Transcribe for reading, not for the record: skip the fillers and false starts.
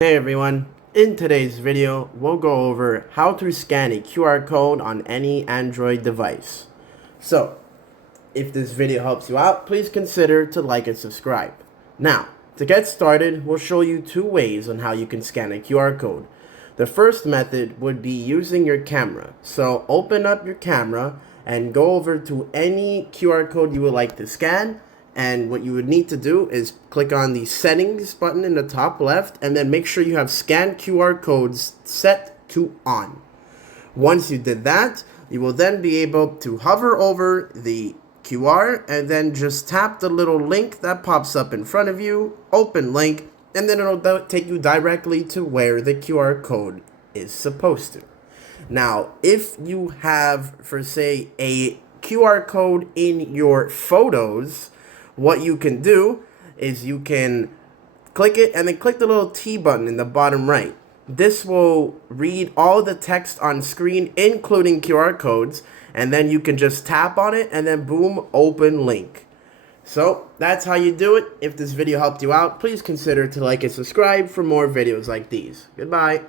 Hey everyone, in today's video we'll go over how to scan a QR code on any Android device. So, if this video helps you out, please consider to like and subscribe. Now, to get started, we'll show you two ways on how you can scan a QR code. The first method would be using your camera. So open up your camera and go over to any QR code you would like to scan. And what you would need to do is click on the settings button in the top left and then make sure you have scan QR codes set to on. Once you did that, you will then be able to hover over the QR and then just tap the little link that pops up in front of you, open link, and then it'll take you directly to where the QR code is supposed to. Now, if you have, for say, a QR code in your photos, what you can do is you can click it and then click the little T button in the bottom right. This will read all the text on screen, including QR codes, and then you can just tap on it and then boom, open link. So that's how you do it. If this video helped you out, please consider to like and subscribe for more videos like these. Goodbye.